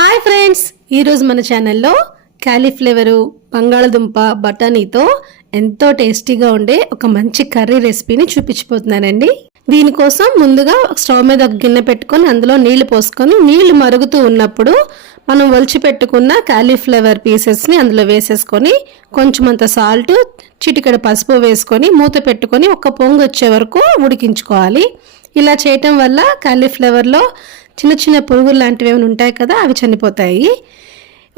Hi friends, ఈరోజు మన ఛానల్లో క్యాలీఫ్లవరు బంగాళదుంప బఠానీతో ఎంతో టేస్టీగా ఉండే ఒక మంచి కర్రీ రెసిపీని చూపించిపోతున్నానండి. దీనికోసం ముందుగా స్టవ్ మీద ఒక గిన్నె పెట్టుకొని అందులో నీళ్లు పోసుకొని నీళ్లు మరుగుతూ ఉన్నప్పుడు మనం ఒలిచి పెట్టుకున్న క్యాలీఫ్లవర్ పీసెస్ని అందులో వేసేసుకొని కొంచెం అంత సాల్ట్, చిటికెడ పసుపు వేసుకొని మూత పెట్టుకొని ఒక పొంగు వచ్చే వరకు ఉడికించుకోవాలి. ఇలా చేయటం వల్ల క్యాలీఫ్లవర్లో చిన్న చిన్న పురుగులు లాంటివి ఏమైనా ఉంటాయి కదా, అవి చనిపోతాయి.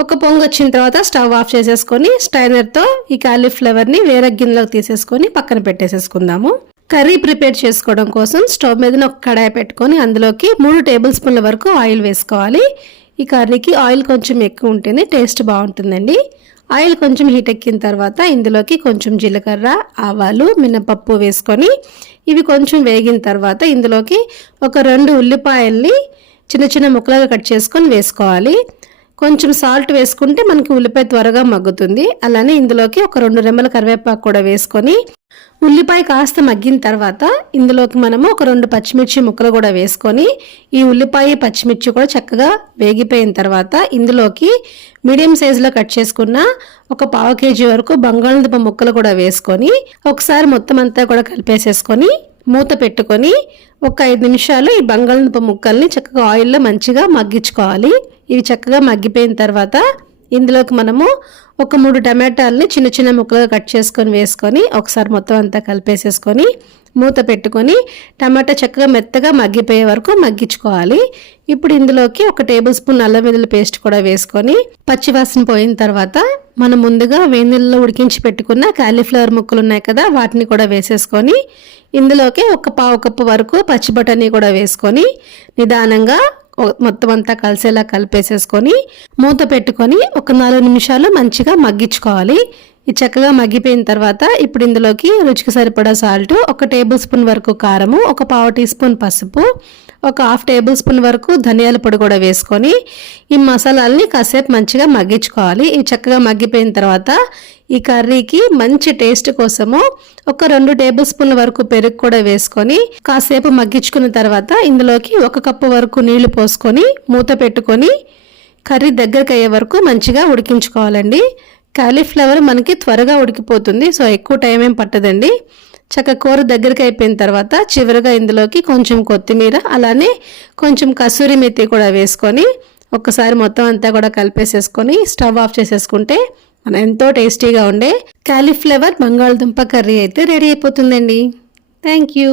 ఒక పొంగు వచ్చిన తర్వాత స్టవ్ ఆఫ్ చేసేసుకొని స్ట్రైనర్తో ఈ క్యాలీఫ్లవర్ని వేరే గిన్నెలోకి తీసేసుకొని పక్కన పెట్టేసేసుకుందాము. కర్రీ ప్రిపేర్ చేసుకోవడం కోసం స్టవ్ మీద ఒక కడాయి పెట్టుకొని అందులోకి 3 టేబుల్ స్పూన్ల వరకు ఆయిల్ వేసుకోవాలి. ఈ కర్రీకి ఆయిల్ కొంచెం ఎక్కువ ఉంటేనే టేస్ట్ బాగుంటుందండి. ఆయిల్ కొంచెం హీట్ ఎక్కిన తర్వాత ఇందులోకి కొంచెం జీలకర్ర, ఆవాలు, మినపప్పు వేసుకొని ఇవి కొంచెం వేగిన తర్వాత ఇందులోకి ఒక 2 ఉల్లిపాయల్ని చిన్న చిన్న ముక్కలుగా కట్ చేసుకొని వేసుకోవాలి. కొంచెం సాల్ట్ వేసుకుంటే మనకి ఉల్లిపాయ త్వరగా మగ్గుతుంది. అలానే ఇందులోకి ఒక 2 రెమ్మల కరివేపాకు కూడా వేసుకొని ఉల్లిపాయ కాస్త మగ్గిన తర్వాత ఇందులోకి మనము ఒక 2 పచ్చిమిర్చి ముక్కలు కూడా వేసుకొని ఈ ఉల్లిపాయ పచ్చిమిర్చి కూడా చక్కగా వేగిపోయిన తర్వాత ఇందులోకి మీడియం సైజులో కట్ చేసుకున్న ఒక 1/2 కేజీ వరకు బంగాళదుంప ముక్కలు కూడా వేసుకొని ఒకసారి మొత్తం అంతా కూడా కలిపేసేసుకొని మూత పెట్టుకొని ఒక 5 నిమిషాలు ఈ బంగాళదుంప ముక్కల్ని చక్కగా ఆయిల్లో మంచిగా మగ్గించుకోవాలి. ఇవి చక్కగా మగ్గిపోయిన తర్వాత ఇందులోకి మనము ఒక 3 టమాటాలని చిన్న చిన్న ముక్కలుగా కట్ చేసుకొని వేసుకొని ఒకసారి మొత్తం అంతా కలిపేసేసుకొని మూత పెట్టుకొని టమాటా చక్కగా మెత్తగా మగ్గిపోయే వరకు మగ్గించుకోవాలి. ఇప్పుడు ఇందులోకి ఒక టేబుల్ స్పూన్ అల్లం వెల్లుల్లి పేస్ట్ కూడా వేసుకొని పచ్చివాసన పోయిన తర్వాత మనం ముందుగా వేడినీళ్ళలో ఉడికించి పెట్టుకున్న క్యాలీఫ్లవర్ ముక్కలు ఉన్నాయి కదా, వాటిని కూడా వేసేసుకొని ఇందులోకి ఒక 1/2 కప్పు వరకు పచ్చి బఠానీ కూడా వేసుకొని నిదానంగా మొత్తం అంతా కలిసేలా కలిపేసేసుకొని మూత పెట్టుకొని ఒక 4 నిమిషాలు మంచిగా మగ్గించుకోవాలి. ఇది చక్కగా మగ్గిపోయిన తర్వాత ఇప్పుడు ఇందులోకి రుచికి సరిపడా సాల్ట్, ఒక టేబుల్ స్పూన్ వరకు కారము, ఒక 1/2 టీ స్పూన్ పసుపు, ఒక 1/2 టేబుల్ స్పూన్ వరకు ధనియాల పొడి కూడా వేసుకొని ఈ మసాలాలని కాసేపు మంచిగా మగ్గించుకోవాలి. ఇవి చక్కగా మగ్గిపోయిన తర్వాత ఈ కర్రీకి మంచి టేస్ట్ కోసము ఒక 2 టేబుల్ స్పూన్ల వరకు పెరుగు కూడా వేసుకొని కాసేపు మగ్గించుకున్న తర్వాత ఇందులోకి 1 కప్పు వరకు నీళ్లు పోసుకొని మూత పెట్టుకొని కర్రీ దగ్గరికి అయ్యే వరకు మంచిగా ఉడికించుకోవాలండి. క్యాలీఫ్లవర్ మనకి త్వరగా ఉడికిపోతుంది, సో ఎక్కువ టైం ఏం పట్టదండి. చక్కగా కూర దగ్గరికి అయిపోయిన తర్వాత చివరిగా ఇందులోకి కొంచెం కొత్తిమీర, అలానే కొంచెం కసూరి మెత్తి కూడా వేసుకొని ఒక్కసారి మొత్తం అంతా కూడా కలిపేసేసుకొని స్టవ్ ఆఫ్ చేసేసుకుంటే మన ఎంతో టేస్టీగా ఉండే క్యాలీఫ్లవర్ బంగాళదుంప కర్రీ అయితే రెడీ అయిపోతుందండి. Thank you.